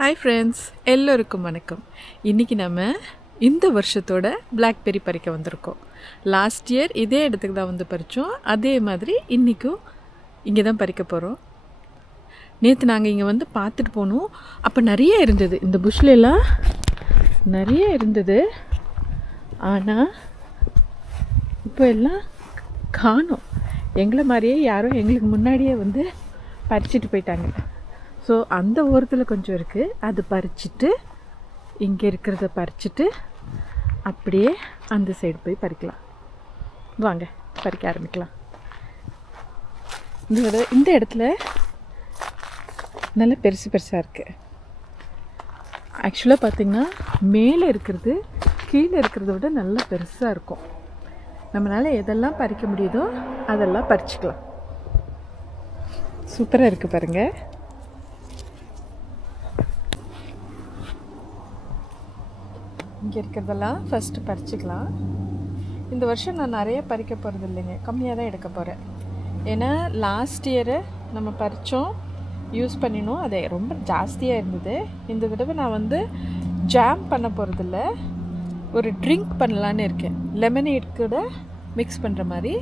Hi friends, எல்லோருக்கும் வணக்கம். இன்றைக்கி நம்ம இந்த வருஷத்தோட பிளாக்பெர்ரி பறிக்க வந்திருக்கோம். லாஸ்ட் இயர் இதே இடத்துக்கு தான் வந்து பறித்தோம். அதே மாதிரி இன்றைக்கும் இங்கே தான் பறிக்க போகிறோம். நேற்று நாங்கள் இங்கே வந்து பார்த்துட்டு போனோம். அப்போ நிறைய இருந்தது, இந்த புஷ்லெல்லாம் நிறைய இருந்தது. ஆனால் இப்போ எல்லாம் காணோம். எங்களை மாதிரியே யாரும் எங்களுக்கு முன்னாடியே வந்து பறிச்சிட்டு போயிட்டாங்க. ஸோ அந்த ஓரத்தில் கொஞ்சம் இருக்குது, அது பறிச்சுட்டு இங்கே இருக்கிறத பறிச்சுட்டு அப்படியே அந்த சைடு போய் பறிக்கலாம். வாங்க பறிக்க ஆரம்பிக்கலாம். இந்த இடத்துல நல்லா பெருசு பெருசாக இருக்குது. ஆக்சுவலாக பார்த்திங்கன்னா மேலே இருக்கிறது கீழே இருக்கிறத விட நல்லா பெருசாக இருக்கும். நம்மளால் எதெல்லாம் பறிக்க முடியுதோ அதெல்லாம் பறிச்சுக்கலாம். சூப்பராக இருக்குது பாருங்கள். இங்கே இருக்கிறதெல்லாம் ஃபஸ்ட்டு பறிச்சுக்கலாம். இந்த வருஷம் நான் நிறைய பறிக்க போகிறது இல்லைங்க, கம்மியாக தான் எடுக்க போகிறேன். ஏன்னா லாஸ்ட் இயரு நம்ம பறித்தோம், யூஸ் பண்ணினோம், அது ரொம்ப ஜாஸ்தியாக இருந்தது. இந்த தடவை நான் வந்து ஜாம் பண்ண போகிறதில்ல, ஒரு ட்ரிங்க் பண்ணலான்னு இருக்கேன். லெமனேட் கூட மிக்ஸ் பண்ணுற மாதிரி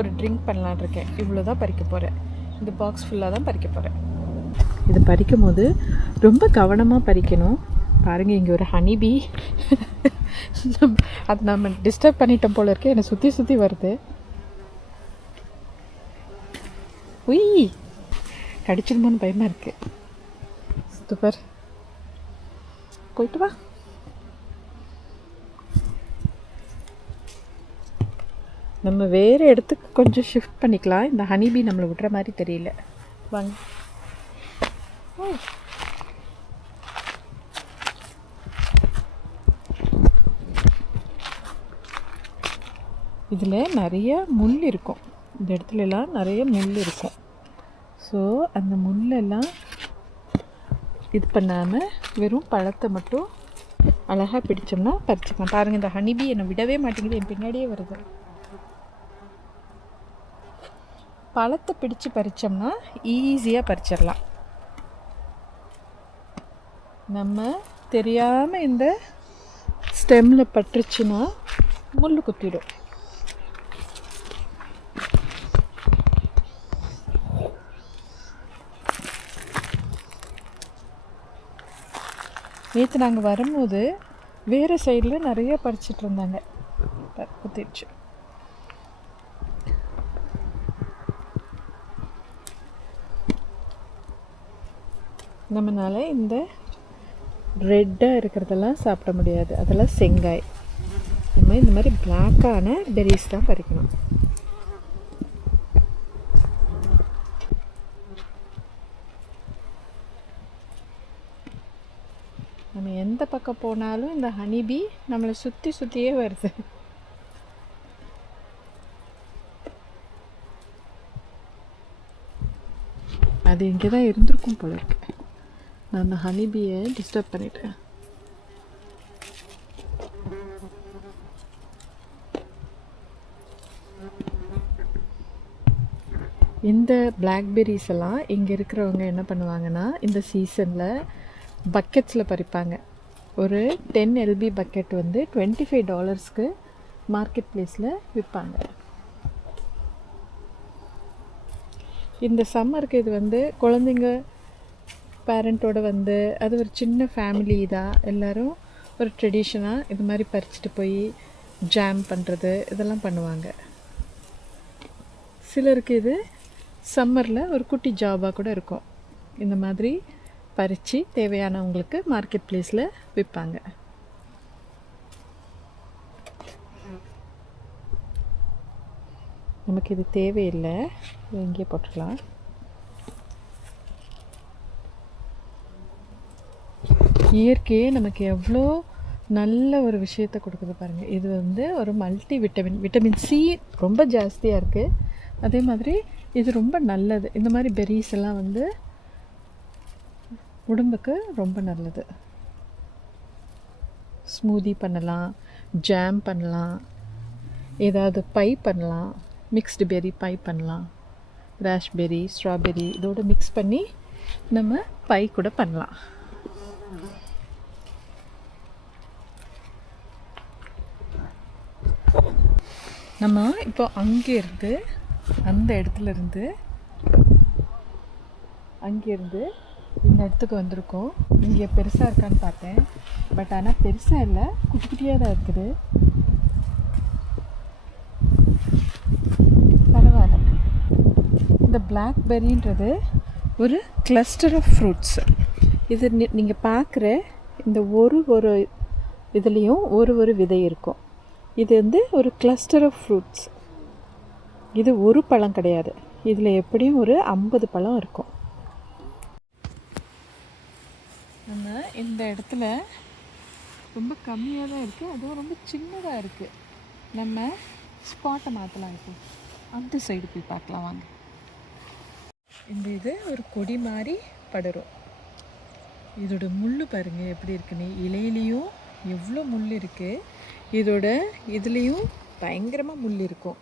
ஒரு ட்ரிங்க் பண்ணலான்னு இருக்கேன். இவ்வளோ தான் பறிக்க போகிறேன். இந்த பாக்ஸ் ஃபுல்லாக தான் பறிக்க போகிறேன். இது பறிக்கும் போது ரொம்ப கவனமாக பறிக்கணும். பாருங்கள், இங்கே ஒரு ஹனிபீ, அது நம்ம டிஸ்டர்ப் பண்ணிட்டோம் போல இருக்கு. என்னை சுற்றி சுற்றி வருது. உய், கடிச்சிடுமோன்னு பயமாக இருக்குது. சூப்பர், போயிட்டு வா. நம்ம வேறு இடத்துக்கு கொஞ்சம் ஷிஃப்ட் பண்ணிக்கலாம். இந்த ஹனிபீ நம்மளை விடுற மாதிரி தெரியல. வாங்க. இதில் நிறைய முள் இருக்கும். இந்த இடத்துலலாம் நிறைய முள் இருக்கும். ஸோ அந்த முள்ளெல்லாம் இது பண்ணாமல் வெறும் பழத்தை மட்டும் அழகாக பிடிச்சோம்னா பறிச்சுக்கலாம். பாருங்கள், இந்த ஹனிபீ என்னை விடவே மாட்டேங்குது, என் பின்னாடியே வருது. பழத்தை பிடிச்சு பறித்தோம்னா ஈஸியாக பறிச்சிடலாம். நம்ம தெரியாமல் இந்த ஸ்டெம்மில் பட்டுருச்சுன்னா முள் குத்திடும். நேற்று நாங்கள் வரும்போது வேறு சைடில் நிறைய பறிச்சிட்டு இருந்தாங்க, குத்திடுச்சு. நம்மளால் இந்த ரெட்டாக இருக்கிறதெல்லாம் சாப்பிட முடியாது, அதெல்லாம் செங்காய். நம்ம இந்த மாதிரி பிளாக்கான பெரிஸ் தான் பறிக்கணும். நம்ம எந்த பக்கம் போனாலும் இந்த ஹனிபீ நம்மளை சுற்றி சுற்றியே வருது. அது இங்கே தான் இருந்திருக்கும் போல இருக்கு. நான் அந்த ஹனிபீயை டிஸ்டர்ப் பண்ணிட்டேன். இந்த பிளாக்பெர்ரிஸ் எல்லாம் இங்கே இருக்கிறவங்க என்ன பண்ணுவாங்கன்னா, இந்த சீசனில் பக்கெட்ஸில் பறிப்பாங்க. ஒரு 10 LB பக்கெட் வந்து $25 மார்க்கெட் ப்ளேஸில் விற்பாங்க. இந்த சம்மருக்கு இது வந்து குழந்தைங்க பேரண்ட்டோடு வந்து அது ஒரு சின்ன ஃபேமிலி தான். எல்லோரும் ஒரு ட்ரெடிஷனாக இது மாதிரி பறிச்சுட்டு போய் ஜாம் பண்ணுறது இதெல்லாம் பண்ணுவாங்க. சிலருக்கு இது சம்மரில் ஒரு குட்டி ஜாபாக கூட இருக்கும். இந்த மாதிரி பறித்து தேவையானவங்களுக்கு மார்க்கெட் ப்ளேஸில் விற்பாங்க. நமக்கு இது தேவையில்லை, இங்கே போட்டுக்கலாம். இயற்கையே நமக்கு எவ்வளோ நல்ல ஒரு விஷயத்தை கொடுக்குது பாருங்கள். இது வந்து ஒரு மல்டி விட்டமின் சி ரொம்ப ஜாஸ்தியாக இருக்குது. அதே மாதிரி இது ரொம்ப நல்லது. இந்த மாதிரி பெர்ரிஸ் எல்லாம் வந்து உடம்புக்கு ரொம்ப நல்லது. ஸ்மூதி பண்ணலாம், ஜாம் பண்ணலாம், ஏதாவது பை பண்ணலாம், மிக்ஸ்டு பெர்ரி பை பண்ணலாம், ராஸ்பெர்ரி, ஸ்ட்ராபெர்ரி இதோடு மிக்ஸ் பண்ணி நம்ம பை கூட பண்ணலாம். நம்ம இப்போ அங்கேருந்து அந்த இடத்துல இருந்து அங்கேருந்து இந்த இடத்துக்கு வந்திருக்கோம். இங்கே பெருசாக இருக்கான்னு பார்த்தேன், பட் ஆனால் பெருசாக இல்லை, குட்டி குட்டியாக தான் இருக்குது. பரவாயில்ல. இந்த பிளாக்பெர்ரின்றது ஒரு கிளஸ்டர் ஆஃப் ஃப்ரூட்ஸ். இது நீங்கள் பார்க்குற இந்த ஒரு இதுலேயும் ஒரு விதை இருக்கும். இது வந்து ஒரு கிளஸ்டர் ஆஃப் ஃப்ரூட்ஸ். இது ஒரு பழம் கிடையாது, இதில் எப்படியும் ஒரு 50 பழம் இருக்கும். நம்ம இந்த இடத்துல ரொம்ப கம்மியாக தான் இருக்குது, அதுவும் ரொம்ப சின்னதாக இருக்குது. நம்ம ஸ்பாட்டை மாற்றலாம். இப்போ அந்த சைடு போய் பார்க்கலாம் வாங்க. இந்த இது ஒரு கொடி மாதிரி படரும். இதோட முள் பாருங்கள் எப்படி இருக்குன்னு. இலையிலையும் எவ்வளோ முள் இருக்குது, இதோட இதுலேயும் பயங்கரமாக முள் இருக்கும்,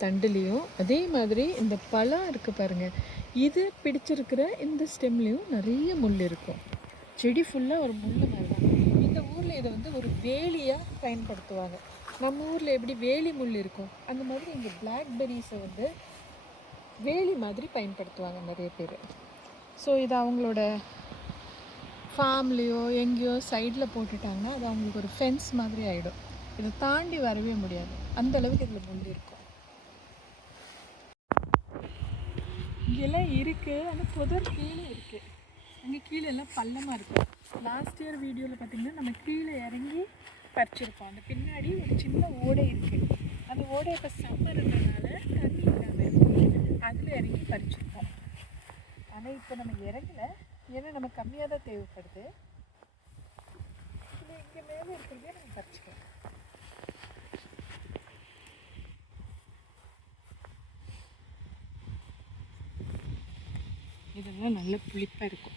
தண்டுலேயும். அதே மாதிரி இந்த பழம் இருக்குது பாருங்கள், இது பிடிச்சிருக்கிற இந்த ஸ்டெம்லேயும் நிறைய முள் இருக்கும். செடி ஃபுல்லாக ஒரு முள் மாதிரி தான். இந்த ஊரில் இதை வந்து ஒரு வேலியாக பயன்படுத்துவாங்க. நம்ம ஊரில் எப்படி வேலி முள் இருக்கும், அந்த மாதிரி இங்கே பிளாக்பெர்ரிஸை வந்து வேலி மாதிரி பயன்படுத்துவாங்க நிறைய பேர். ஸோ இது அவங்களோட ஃபார்ம்லேயோ எங்கேயோ சைடில் போட்டுட்டாங்கன்னா அது அவங்களுக்கு ஒரு ஃபென்ஸ் மாதிரி ஆகிடும். இதை தாண்டி வரவே முடியாது, அந்த அளவுக்கு இதில் முள் இருக்கும். இங்கெல்லாம் இருக்குது, ஆனால் புதர் கீழே இருக்குது. அங்கே கீழே எல்லாம் பள்ளமாக இருக்கும். லாஸ்ட் இயர் வீடியோவில் பார்த்திங்கன்னா நம்ம கீழே இறங்கி பறிச்சிருப்போம். அந்த பின்னாடி ஒரு சின்ன ஓடை இருக்குது. அந்த ஓடை இப்போ சம்மர் இருந்ததுனால தண்ணி இல்லாமல் இருக்குது, அதில் இறங்கி பறிச்சிருப்போம். ஆனால் இப்போ நம்ம இறங்கலை, ஏன்னா நம்ம கம்மியாக தான் தேவைப்படுது. இல்லை இங்கே மேலே இருக்கிறதே நம்ம பறிச்சிக்கலாம். இதெல்லாம் நல்ல புளிப்பாக இருக்கும்.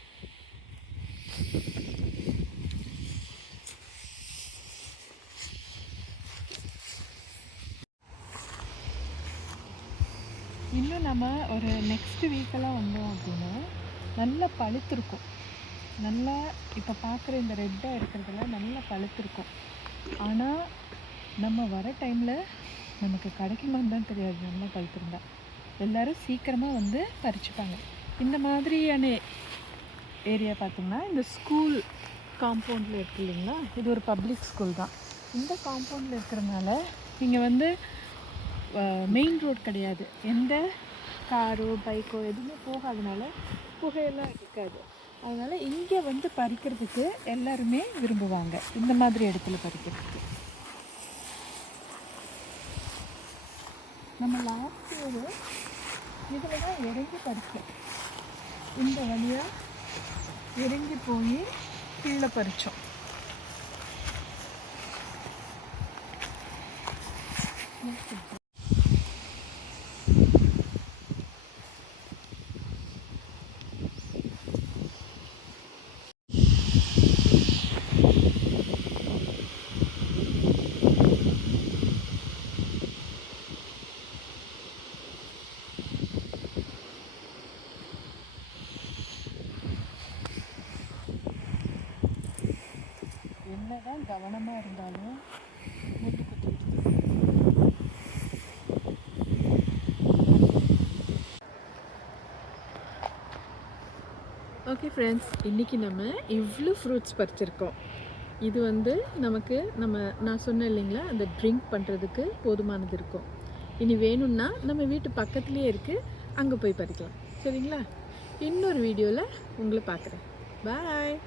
இன்னும் நம்ம ஒரு நெக்ஸ்ட் வீக்கெல்லாம் வந்தோம் அப்படின்னா நல்லா பழுத்திருக்கும். நல்லா இப்போ பார்க்குற இந்த ரெட்டாக இருக்கிறதெல்லாம் நல்லா பழுத்திருக்கும். ஆனால் நம்ம வர டைமில் நமக்கு கிடைக்குமான்னு தான் தெரியாது. நல்லா பழுத்திருந்தா எல்லோரும் சீக்கிரமாக வந்து பறிச்சுப்பாங்க. இந்த மாதிரியான ஏரியா பார்த்திங்கன்னா இந்த ஸ்கூல் காம்பவுண்டில் இருக்குது இல்லைங்களா, இது ஒரு பப்ளிக் ஸ்கூல் தான். இந்த காம்பவுண்டில் இருக்கிறதுனால இங்கே வந்து மெயின் ரோட் கிடையாது, எந்த காரோ பைக்கோ எதுவுமே போகாதனால புகையெல்லாம் இருக்காது. அதனால் இங்கே வந்து பறிக்கிறதுக்கு எல்லாருமே விரும்புவாங்க, இந்த மாதிரி இடத்துல பறிக்கிறதுக்கு. நம்ம லாஸ்ட் இயர் இதில் தான் இறங்கி பறிச்சோம். இந்த வழியாக இறங்கி போய் கீழே பறித்தோம். என்னதான் கவனமாக இருந்தாலும் முள்ளு குத்திடுது. ஓகே ஃப்ரெண்ட்ஸ், இன்றைக்கி நம்ம இவ்வளோ ஃப்ரூட்ஸ் பறிச்சிருக்கோம். இது வந்து நமக்கு நான் சொன்னேன் இல்லைங்களா, அந்த ட்ரிங்க் பண்ணுறதுக்கு போதுமானது இருக்கும். இனி வேணும்னா நம்ம வீட்டு பக்கத்துலேயே இருக்குது, அங்கே போய் பறிக்கலாம். சரிங்களா? இன்னொரு வீடியோவில் உங்களை பார்க்குறேன். பாய்.